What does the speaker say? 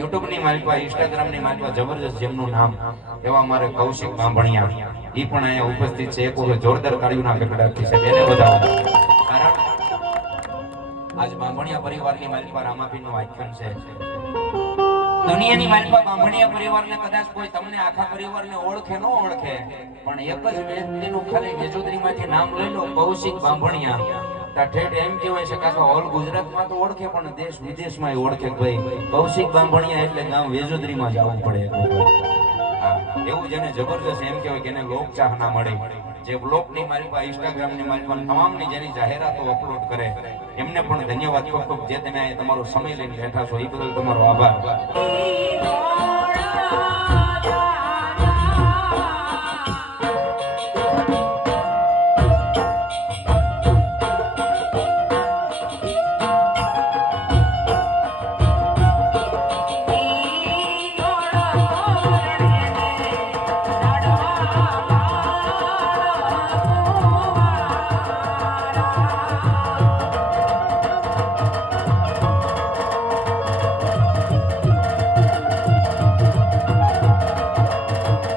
YouTube ની માલિકા, Instagram ની માલિકા જબરજસ્ત જેમનું નામ એવા મારે કૌશિક બાંભણિયા ઈ પણ અહીંયા ઉપસ્થિત છે. એક વખત જોરદાર તાળીઓના ગગડાટથી છે એને વધાવો. કારણ આજ બાંભણિયા પરિવારની માલિકા રામાપીરનું આખ્યાન છે. દુનિયાની માલિકા બાંભણિયા પરિવારને કદાચ કોઈ તમને આખા પરિવારને ઓળખે ન ઓળખે, પણ એક જ વ્યક્તિનું ખાલી વેજોદરીમાંથી નામ લઈ લો, કૌશિક બાંભણિયા. ઠેઠ એમ કહેવાય છે કે ઓલ ગુજરાતમાં તો ઓળખે, પણ દેશ વિદેશમાં ઓળખે કે ભાઈ કૌશિક બાંભણિયા એટલે ગામ વેજોદરીમાં જવું પડે. એવું જેને જબરજસ્ત એમ કહેવાય કે એને લોક ચાહના મળે. જે બ્લોગની માલિકા, ઇન્સ્ટાગ્રામની માલિકા, તમામની જેની જાહેરાતો અપલોડ કરે એમને પણ ધન્યવાદ. ખૂબ જે તમે તમારો સમય લઈને બેઠા છો એ બદલ તમારો આભાર.